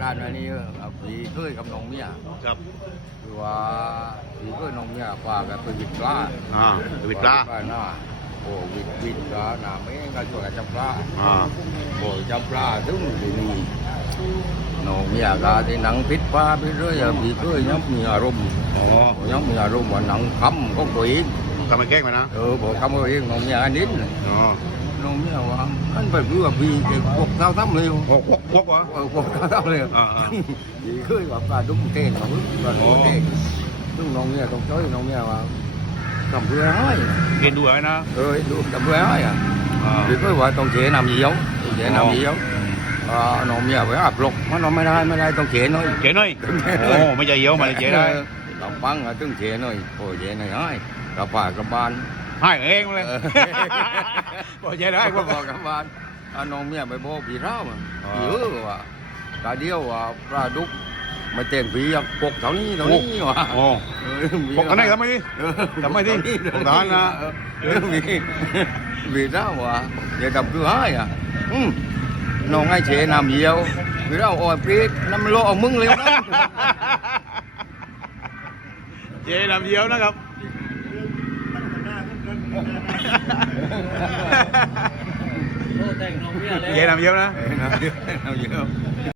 กานันนี้เอับีเคยกับนองเมียครับคือว่าผีเคยนองเมียฝากไปวิตกลาอ่าวิดปลาหน้าโอ้วิตวิตกลาหนาไม่ก็ช่วยกันจับปลาอ่าโอ้จับปลาถึงทีนี่นองเมียกาที่หนังพิษปลาไปเรื่อยผีเพื่อย้อมมีอารมณ์อ๋อยังมีอารมณ์ว่าหนังคำก็ตัวเอง Cầm mày ghét mày nó. Ừ, bộ không rồi, ngọn nhà anh đến rồi. Ờ. Nó mới là anh phải vừa vì cái cuộc thao tắm liều. Cuộc cuộc cuộc hả? Ờ, cuộc thao tắm liều. Ờ ờ. cứ gặp là đúng tiền mà bước và đúng tiền. Đúng ngọn nhà con chó thì ngọn nhà mà cầm cái áo ấy. Cái đuôi ấy nó. Ừ, đuôi cầm cái áo ấy à. Ờ. Thì cứ gọi con trẻ nằm gì giống, con trẻ nằm gì giống. Ờ, nó mới là phải áp lực, nó mới đây, mới đây con trẻ nói. Trẻ nói. Ồ, bây giờ gì không mà trẻ đây. Ừ. ับปังก็ต้งเสหน่อยโอ้เสยหน่อยให้กระป่ากระบาลให้เองเลยโอ้บอนเอยก็ก็บบอกกกระบาลอานองเมียไปโบผีเท่ามันอเยอะว่ะตาเดียวว่ะปลาดุก มาเต้นผีอยากปกเท่านี้เท่านี้ว่ะโอเออมปกกันได้ทำไมดิทำไมดิปกเท่านั้นนะเีผีเท่าว่ะเดี๋ยวทำคือให้อ่ะอืมน้องไอ้เชยนำเยียวผีเร่าอ่อนปรีดน้ำโลเอามึงเลยนะเย่ลำเดียวนะครับเย่ลำเดียวนะ Nào, vô.